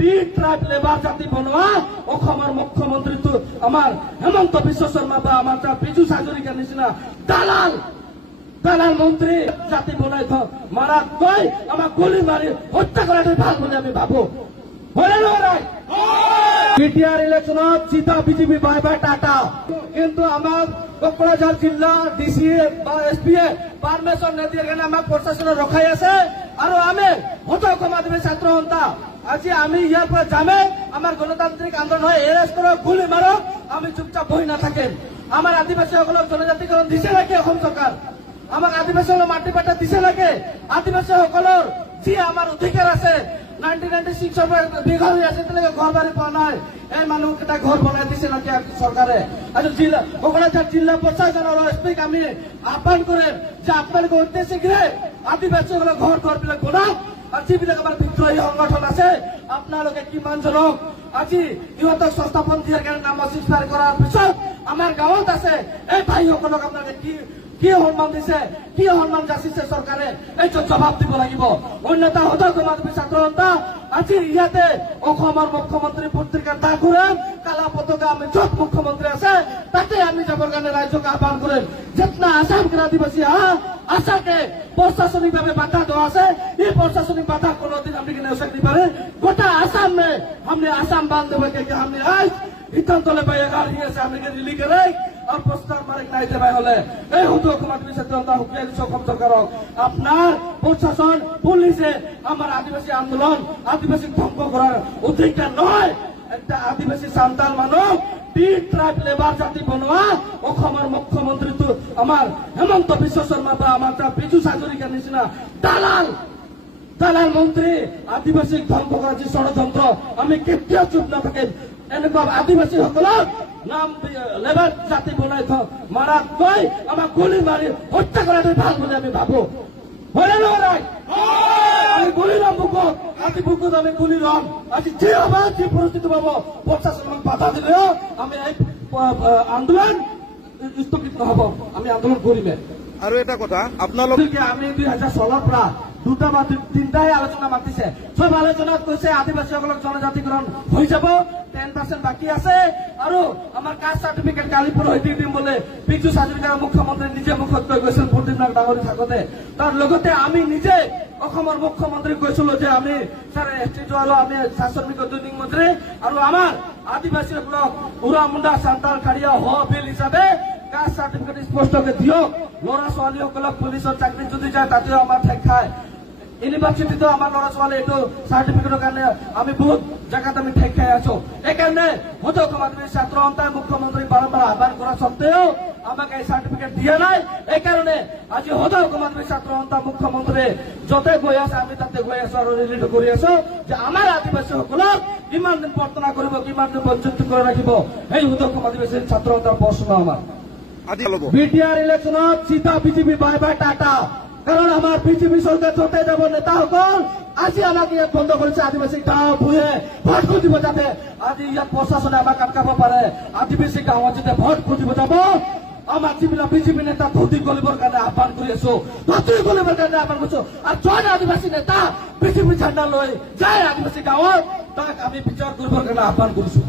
T tribe labour জাতি বনোৱা অসমৰ মুখ্যমন্ত্ৰীটো আমাৰ হেমন্ত বিশ্ব শৰ্মা বা আমাৰ বিজু হাজৰিকাৰ নিচিনা দালাল মন্ত্ৰী জাতি বনাই মাৰাত গৈ আমাক গুলি মাৰি হত্যা কৰাটো ভাল বুলি আমি ভাবো। বিটিআৰ ইলেকশনত জিতা বিজেপি বাই বাই টাটা, কিন্তু আমাক কোকৰাঝাৰ জিলা ডিসি বা এসপি পাৰমিশন নিদিয়ে কাৰণে আমাক প্ৰশাসনে ৰখাই আছে। আৰু আমি হতকমা দিবে ছাত্ৰ সন্থা আজি আমি ইয়াৰ পৰা যামে, আমাৰ গণতান্ত্ৰিক আন্দোলন হয় এৰেষ্ট কৰক, গুলি মাৰক, আমি চুপচাপ বহি নাথাকিম। আমাৰ আদিবাসীসকলক জনজাতিকৰণ দিছে নেকি অসম চৰকাৰ? আমাক আদিবাসীসকলক মাটি পাটা দিছে নেকি? আদিবাসীসকলৰ যি আমাৰ অধিকাৰ আছে 1996 পৰা বিঘৰ হৈ আছে, তেনেকে ঘৰ বাৰী পোৱা নাই। এই মানুহকেইটা ঘৰ বনাই দিছে নেকি চৰকাৰে? আৰু জিলা কোকৰাঝাৰ জিলা প্ৰশাসন আৰু এসপিক আমি আহ্বান কৰিম যে আপোনালোকে অতি শীঘ্ৰে আদিবাসীসকলৰ ঘৰবিলাক বনাওক। আৰু যিবিলাক আমাৰ বিদ্ৰোহী সংগঠন আছে আপোনালোকে কিমানজনক আজি ইহঁতক সংস্থাপন দিয়াৰ কাৰণে নাম ইনস্পায়াৰ কৰাৰ পিছত আমাৰ গাঁৱত আছে এই ভাইসকলক আপোনালোকে কি সন্মান দিছে, কি সন্মান যাচিছে চৰকাৰে? এইটো জবাব দিব লাগিব। অন্যথা হতকমা দিবে ছাত্ৰ সন্থা আজি ইয়াতে অসমৰ মুখ্যমন্ত্ৰী পত্ৰিকাৰ দাগ কৰিম, কালা পতাকা আমি য'ত মুখ্যমন্ত্ৰী আছে তাতে আমি যাবৰ কাৰণে ৰাজ্যক আহ্বান কৰিম। যেতনা আসাম के आदिवासी आशा के प्रशासनिक भावे बाधा दो আছে, এই प्रशासनिक बाधा কোনোদিন আপনি কি নেওয়া नहीं पारे। गोटा आसाम में हमने आसाम बांध देवे कि हमने आज इतन तले पाए अगर ये से हमने रिली करे और प्रस्ताव मारे नहीं देवे হলে এই হতকমা দিবে ছাত্র সন্থা হুকিয়া সক্ষম সরকার আপনার প্রশাসন পুলিশে আমার আদিবাসী আন্দোলন আদিবাসী ধ্বংস করার অধিকার নয়। একটা আদিবাসী সন্তান মানব টি ট্রাইব লেবার জাতি বনোৱা অসমৰ মুখ্যমন্ত্ৰীটো আমাৰ হেমন্ত বিশ্ব শৰ্মা বা আমাৰ বিজু হাজৰিকাৰ নিচিনা দালাল মন্ত্ৰী আদিবাসীক ধ্বংস কৰাৰ যি ষড়যন্ত্ৰ আমি কেতিয়াও চুপ নাথাকিম। এনেকুৱা আদিবাসীসকলক নাম লেবাৰ জাতি বনাই মাৰাত গৈ আমাক গুলি মাৰি হত্যা কৰাটো ভাল বুলি আমি ভাবো। হয় নে নহয়? আমি গুলি ল'ম বুকুত, আজি বুকুত আমি গুলি ল'ম। আজি যি হ'ব যি পৰিস্থিতি পাব প্ৰশাসনক বাধা দিলেও আমি এই আন্দোলন স্থগিত নহ'ব, আমি আন্দোলন কৰিমে। আৰু এটা কথা আপোনালোকে আমি 2016 পৰা দুটা বা তিনটাই আলোচনা মাতিছে, সব আলোচনাত কৈছে আদিবাসীসকলক জনজাতিকৰণ হৈ যাব, 10% বাকী আছে আৰু আমাৰ কাষ্ট চাৰ্টিফিকেট কালি পৰহি দিম বুলি বিজু হাজৰিকাৰ মুখ্যমন্ত্ৰী নিজে মুখত কৈ গৈছিল প্ৰদীপনাথ ডাঙৰী থাকোতে। তাৰ লগতে আমি নিজে অসমৰ মুখ্যমন্ত্ৰী কৈছিলো যে আমি ছাৰ এছটিটো আৰু আমি শ্ৰমিক উদ্যোগ মন্ত্ৰী আৰু আমাৰ আদিবাসীসকলক উৰা মুণ্ডা সান্তাল খাৰিয়া হ বিল হিচাপে কাষ্ট চাৰ্টিফিকেট স্পষ্টকে দিয়ক। ল'ৰা ছোৱালীসকলক পুলিচৰ চাকৰি যদি যায় তাতেও আমাৰ ঠেক খায়। ইউনিভাৰ্চিটিতো আমাৰ ল'ৰা ছোৱালী এইটো চাৰ্টিফিকেটৰ কাৰণে আমি বহুত জেগাত আমি ঠেক খাই আছো। এইকাৰণে হতকমা দিবে ছাত্ৰ সন্থাই মুখ্যমন্ত্ৰীক বাৰম্বাৰ আহ্বান কৰা সত্ত্বেও আমাক এই চাৰ্টিফিকেট দিয়া নাই। এইকাৰণে আজি হতকমা দিবে ছাত্ৰ সন্থা মুখ্যমন্ত্ৰী য'তে গৈ আছে আমি তাতে গৈ আছো আৰু ৰিলিজ কৰি আছো যে আমাৰ আদিবাসীসকলক কিমান দিন প্ৰাৰ্থনা কৰিব, কিমান দিন বঞ্চিত কৰি ৰাখিব। এই হতকমা দিবে ছাত্ৰ সন্থাৰ প্ৰশ্ন আমাৰ। বিটিআৰ ইলেকশনত জিতা বিজেপি বাই বাই টাটা, কাৰণ আমাৰ বিজেপি সৰকাৰ যতে যাব নেতাসকল আজি আমাক ইয়াত বন্ধ কৰিছে। আদিবাসী গাঁও ভূঞে ভোট খুজিব যাতে আজি ইয়াত প্ৰশাসনে আমাক আটকাব পাৰে। আদিবাসী গাঁৱত যেতিয়া ভোট খুজিব যাব আমাৰ যিবিলাক বিজেপি নেতা ধুতি গলিবৰ কাৰণে আহ্বান কৰি আছো, ধুতি গলিবৰ কাৰণে আহ্বান কৰিছো। আৰু য'ত আদিবাসী নেতা বিজেপি ঝাণ্ডা লৈ যায় আদিবাসী গাঁৱত তাক আমি বিচাৰ কৰিবৰ কাৰণে আহ্বান কৰিছো।